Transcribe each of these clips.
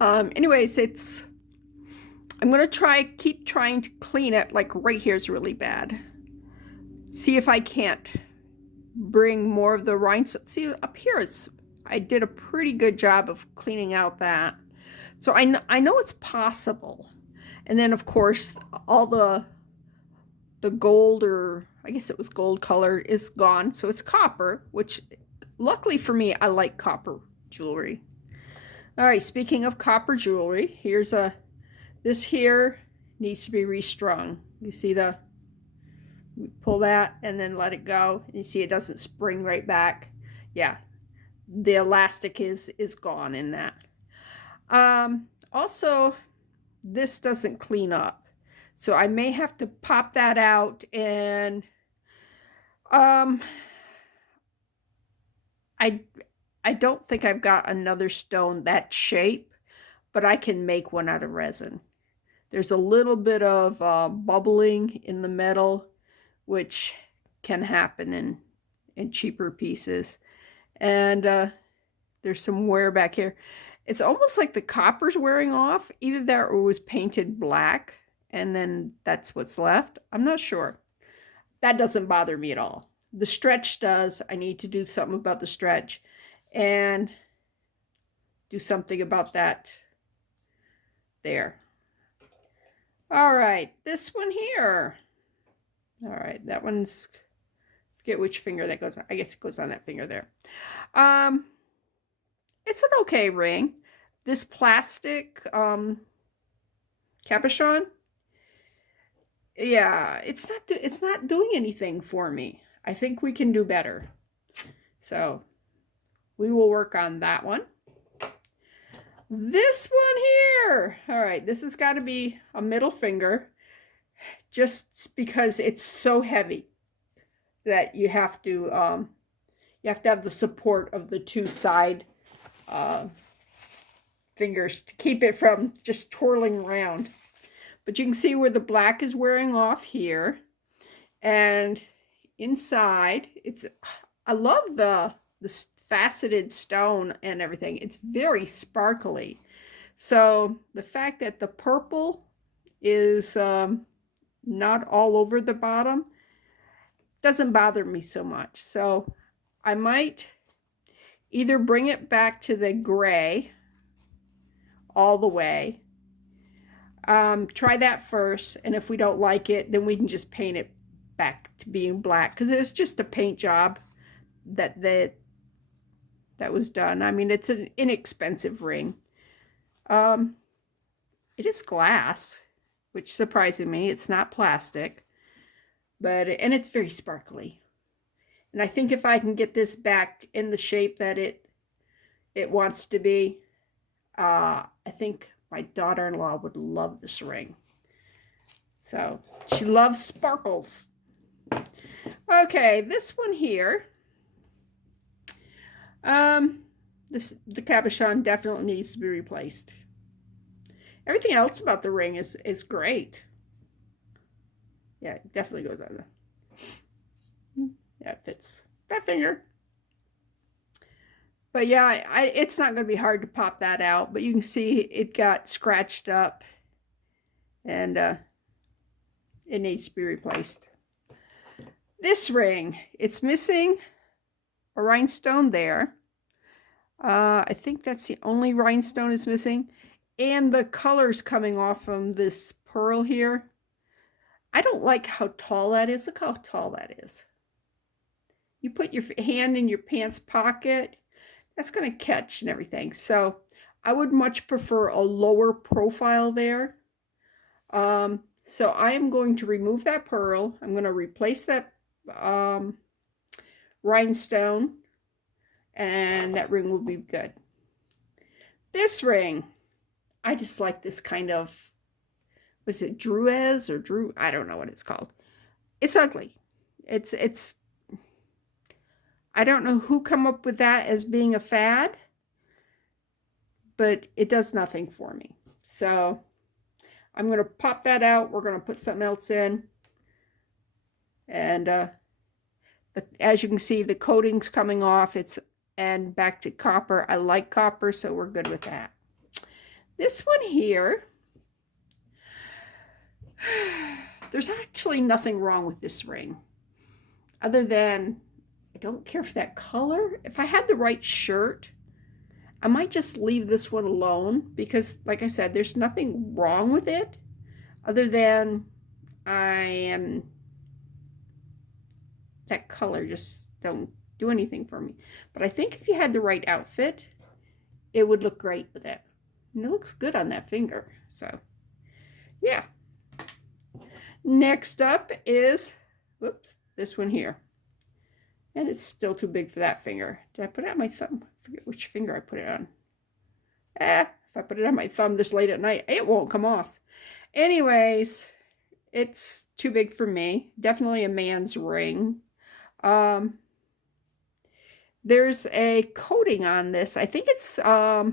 Anyways, I'm gonna keep trying to clean it. Like right here is really bad. See if I can't bring more of the rhinestones. See up here, I did a pretty good job of cleaning out that. So I know it's possible. And then of course all the gold, or I guess it was gold color, is gone. So it's copper, which luckily for me, I like copper jewelry. All right, speaking of copper jewelry, this here needs to be restrung. You see pull that and then let it go. You see it doesn't spring right back. Yeah, the elastic is gone in that. Also, this doesn't clean up. So I may have to pop that out and I I don't think I've got another stone that shape, but I can make one out of resin. There's a little bit of bubbling in the metal, which can happen in cheaper pieces. And there's some wear back here. It's almost like the copper's wearing off. Either that or it was painted black, and then that's what's left. I'm not sure. That doesn't bother me at all. The stretch does. I need to do something about the stretch and do something about that there. All right, this one here. All right, that one's, forget which finger that goes on. I guess it goes on that finger there. It's an okay ring. This plastic cabochon, yeah, it's not doing anything for me. I think we can do better. So we will work on that one. This one here. All right, this has got to be a middle finger, just because it's so heavy that you have to have the support of the two side fingers to keep it from just twirling around. But you can see where the black is wearing off here, and inside I love the faceted stone and everything. It's very sparkly. So the fact that the purple is not all over the bottom doesn't bother me so much. So I might either bring it back to the gray all the way. Try that first, and if we don't like it, then we can just paint it back to being black, because it's just a paint job that was done. I mean, it's an inexpensive ring. It is glass, which surprising me. It's not plastic, and it's very sparkly. And I think if I can get this back in the shape that it wants to be, I think my daughter-in-law would love this ring. So she loves sparkles. Okay, this one here. The cabochon definitely needs to be replaced. Everything else about the ring is great. Yeah, it definitely goes on there. Yeah, it fits that finger. But yeah, it's not going to be hard to pop that out. But you can see it got scratched up, and it needs to be replaced. This ring, it's missing a rhinestone there. I think that's the only rhinestone is missing. And the color's coming off from this pearl here. I don't like how tall that is. Look how tall that is. You put your hand in your pants pocket, that's going to catch and everything. So I would much prefer a lower profile there. So I am going to remove that pearl. I'm going to replace that rhinestone, and that ring will be good. This ring, I just like this kind of, was it Druez or Drew? I don't know what it's called. It's ugly. It's I don't know who come up with that as being a fad, but it does nothing for me. So I'm going to pop that out. We're going to put something else in. And as you can see, the coating's coming off. And back to copper. I like copper, so we're good with that. This one here, there's actually nothing wrong with this ring other than I don't care for that color. If I had the right shirt, I might just leave this one alone because, like I said, there's nothing wrong with it other than that color just don't do anything for me. But I think if you had the right outfit, it would look great with it. And it looks good on that finger. So, yeah. Next up is, whoops, this one here. And it's still too big for that finger. Did I put it on my thumb? I forget which finger I put it on. If I put it on my thumb this late at night, it won't come off. Anyways, it's too big for me. Definitely a man's ring. There's a coating on this. I think it's I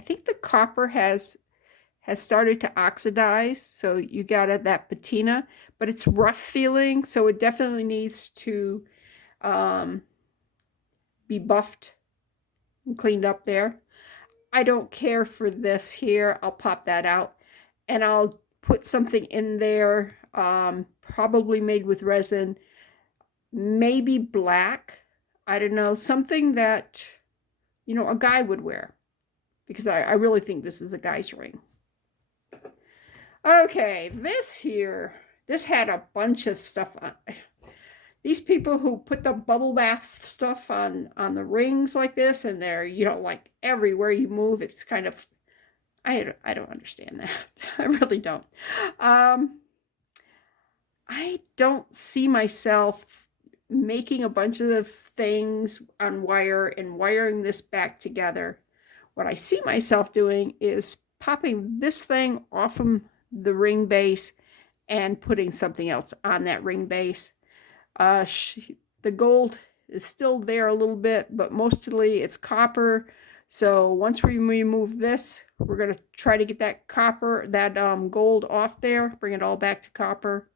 think the copper has started to oxidize, so you got that patina, but it's rough feeling, so it definitely needs to be buffed and cleaned up there. I don't care for this here. I'll pop that out and I'll put something in there, probably made with resin, maybe black. I don't know, something that, you know, a guy would wear, because I really think this is a guy's ring. Okay, this here, this had a bunch of stuff on it. These people who put the bubble bath stuff on the rings like this, and they're, you know, like everywhere you move, it's kind of, I don't understand that. I really don't. I don't see myself making a bunch of things on wire and wiring this back together. What I see myself doing is popping this thing off from the ring base and putting something else on that ring base. The gold is still there a little bit, but mostly it's copper. So once we remove this, we're going to try to get that copper, that gold off there, bring it all back to copper,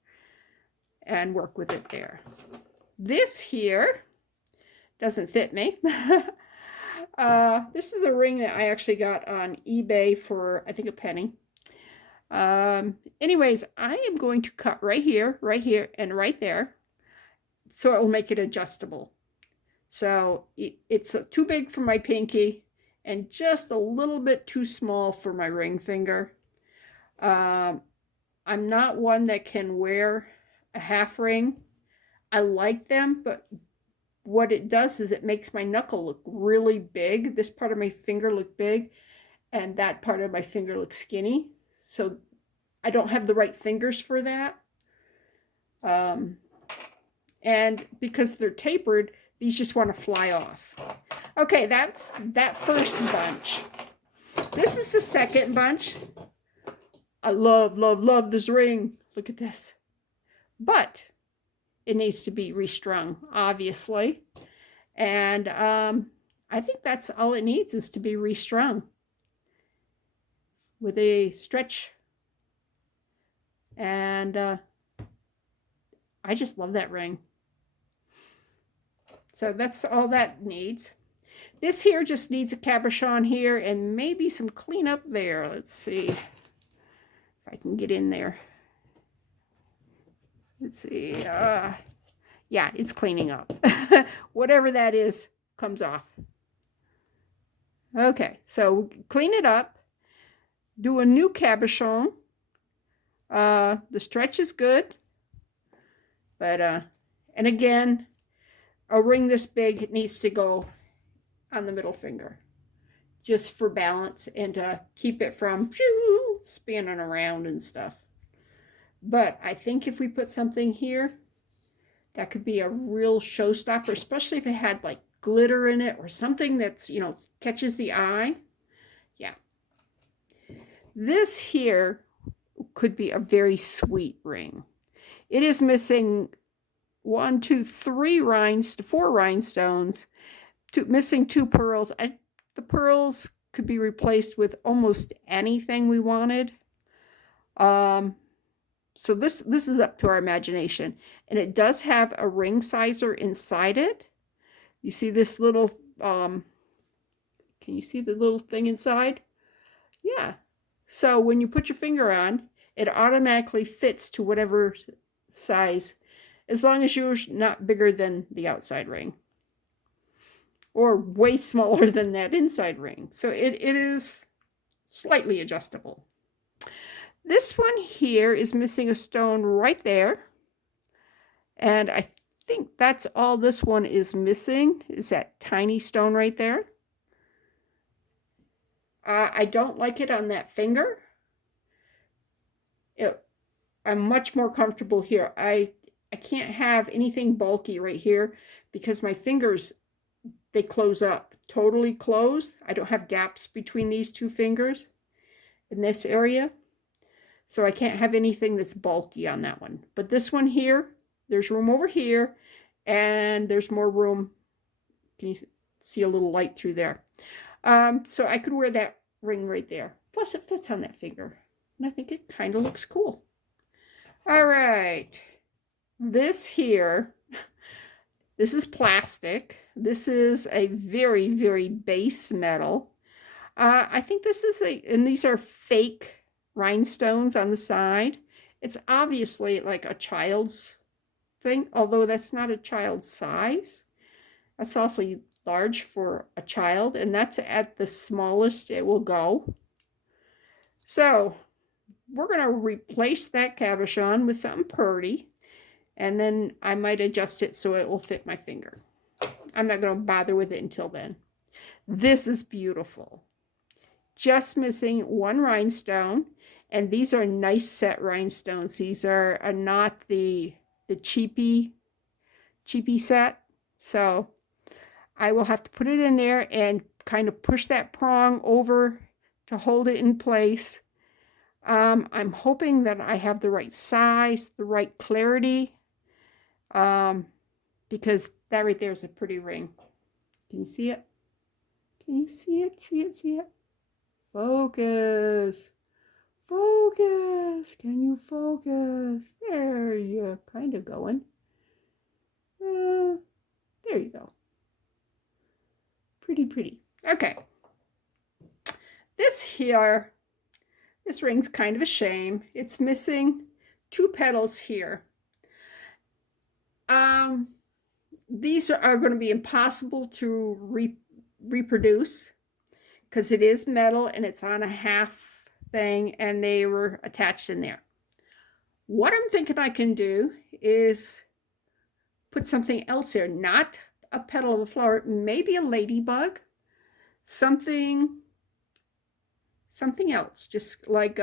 and work with it there. This here doesn't fit me. This is a ring that I actually got on eBay for, I think, a penny. Anyways, I am going to cut right here, and right there, so it will make it adjustable. So it's too big for my pinky and just a little bit too small for my ring finger. I'm not one that can wear a half ring. I like them, but what it does is it makes my knuckle look really big. This part of my finger look big, and that part of my finger looks skinny. So I don't have the right fingers for that. And because they're tapered, these just want to fly off. Okay, that's that first bunch. This is the second bunch. I love, love, love this ring. Look at this. But it needs to be restrung, obviously. And I think that's all it needs, is to be restrung with a stretch. And I just love that ring. So that's all that needs. This here just needs a cabochon here and maybe some cleanup there. Let's see if I can get in there. Let's see. Yeah, it's cleaning up. Whatever that is comes off. Okay, so clean it up. Do a new cabochon. The stretch is good. But, and again, a ring this big needs to go on the middle finger, just for balance and to keep it from spinning around and stuff. But I think if we put something here, that could be a real showstopper, especially if it had like glitter in it or something that's, you know, catches the eye. Yeah. This here could be a very sweet ring. It is missing 4 rhinestones, missing 2 pearls. The pearls could be replaced with almost anything we wanted. So this is up to our imagination. And it does have a ring sizer inside it. You see this little, can you see the little thing inside? Yeah. So when you put your finger on, it automatically fits to whatever size, as long as you're not bigger than the outside ring or way smaller than that inside ring. So it is slightly adjustable. This one here is missing a stone right there. And I think that's all this one is missing, is that tiny stone right there. I don't like it on that finger. I'm much more comfortable here. I can't have anything bulky right here because my fingers, they close up, totally closed. I don't have gaps between these two fingers in this area. So I can't have anything that's bulky on that one. But this one here, there's room over here, and there's more room. Can you see a little light through there? So I could wear that ring right there. Plus it fits on that finger. And I think it kind of looks cool. All right. This here, this is plastic. This is a very, very base metal. I think this is and these are fake rhinestones on the side. It's obviously like a child's thing, although that's not a child's size. That's awfully large for a child, and that's at the smallest it will go. So we're going to replace that cabochon with something pretty, and then I might adjust it so it will fit my finger. I'm not going to bother with it until then. This is beautiful. Just missing one rhinestone, and these are nice set rhinestones. These are not the cheapy set. So I will have to put it in there and kind of push that prong over to hold it in place. I'm hoping that I have the right size, the right clarity, because that right there is a pretty ring. Can you see it? Can you see it? See it? See it? Focus. Focus. Can you focus? There you're kind of going. There you go. Pretty, pretty. Okay. This ring's kind of a shame. It's missing two petals here. These are going to be impossible to reproduce because it is metal and it's on a half thing and they were attached in there. What I'm thinking I can do is put something else here, not a petal of a flower, maybe a ladybug, something else, just like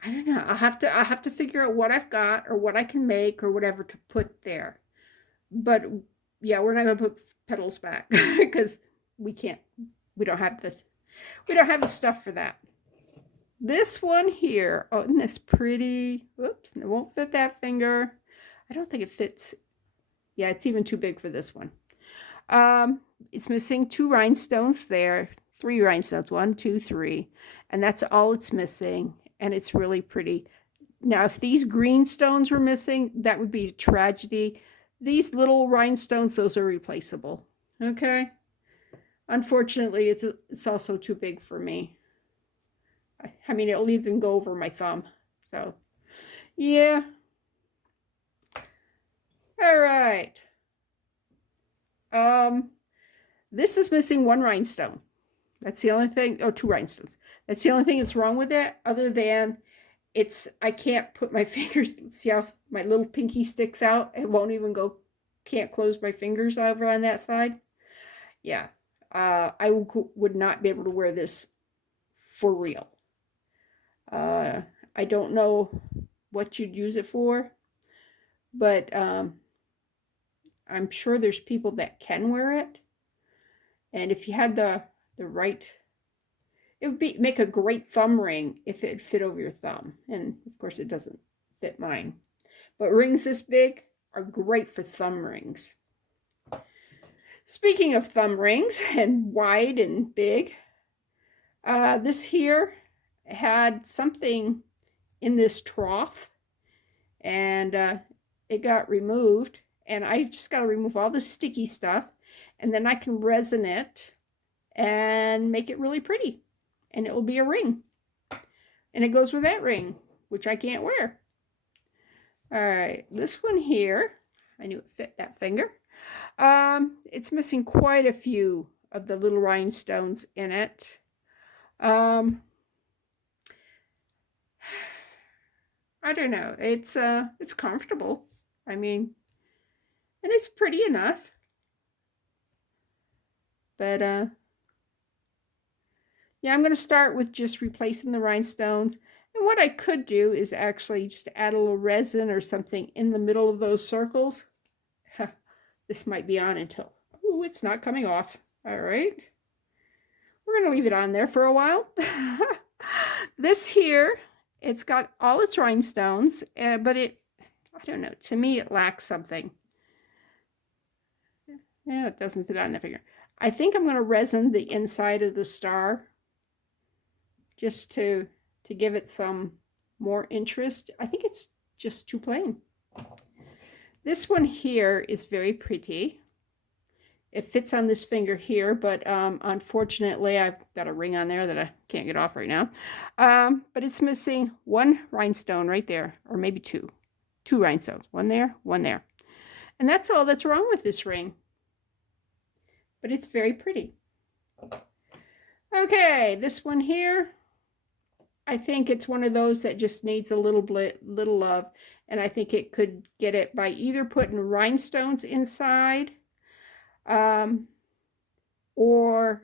I don't know. I'll have to figure out what I've got or what I can make or whatever to put there. But yeah, we're not going to put petals back because we can't. We don't have the stuff for that. This one here, oh, isn't this pretty? Whoops, it won't fit that finger. I don't think it fits. Yeah, it's even too big for this one. It's missing two rhinestones there, three rhinestones, 1, 2, 3, and that's all it's missing, and it's really pretty. Now, if these green stones were missing, that would be a tragedy. These little rhinestones, those are replaceable. Okay. Unfortunately, it's also too big for me. I mean, it'll even go over my thumb. So, yeah. All right. This is missing one rhinestone. That's the only thing. Oh, two rhinestones. That's the only thing that's wrong with it, other than I can't put my fingers, see how my little pinky sticks out? It won't even go, can't close my fingers over on that side. Yeah. I would not be able to wear this for real. I don't know what you'd use it for, but I'm sure there's people that can wear it. And if you had the right, it would make a great thumb ring if it fit over your thumb. And of course it doesn't fit mine. But rings this big are great for thumb rings. Speaking of thumb rings and wide and big, this here had something in this trough and it got removed, and I just got to remove all the sticky stuff, and then I can resin it and make it really pretty. And it will be a ring. And it goes with that ring, which I can't wear. All right, this one here, I knew it fit that finger. It's missing quite a few of the little rhinestones in it. I don't know. It's comfortable. I mean, and it's pretty enough. But yeah, I'm going to start with just replacing the rhinestones. And what I could do is actually just add a little resin or something in the middle of those circles. This might be on until, oh, it's not coming off. All right. We're going to leave it on there for a while. This here, it's got all its rhinestones, but I don't know, to me it lacks something. Yeah, it doesn't fit on the finger. I think I'm going to resin the inside of the star just to give it some more interest. I think it's just too plain. This one here is very pretty. It fits on this finger here, but unfortunately I've got a ring on there that I can't get off right now. But it's missing one rhinestone right there, or maybe two rhinestones. One there, one there. And that's all that's wrong with this ring. But it's very pretty. Okay, this one here, I think it's one of those that just needs a little love. And I think it could get it by either putting rhinestones inside, or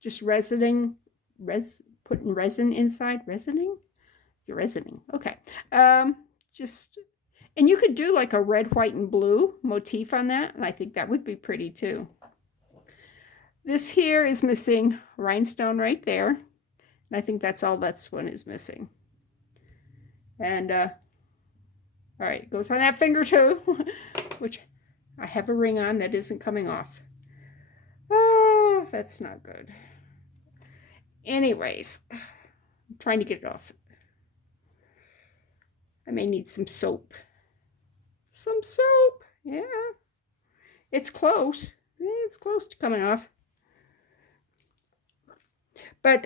just putting resin inside. Resining? You're resining. Okay. And you could do like a red, white, and blue motif on that, and I think that would be pretty too. This here is missing rhinestone right there, and I think that's all this one is missing. And all right, it goes on that finger too, which I have a ring on that isn't coming off. Oh, that's not good. Anyways, I'm trying to get it off. I may need some soap. Some soap, yeah. It's close. It's close to coming off. But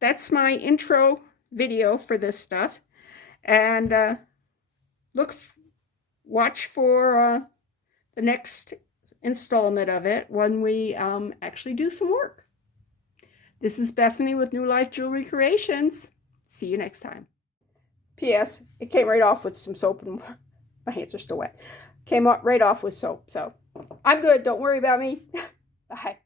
that's my intro video for this stuff. And watch for the next installment of it when we actually do some work. This is Bethany with New Life Jewelry Creations. See you next time. P.S. It came right off with some soap, and my hands are still wet. Came right off with soap, so I'm good. Don't worry about me. Bye.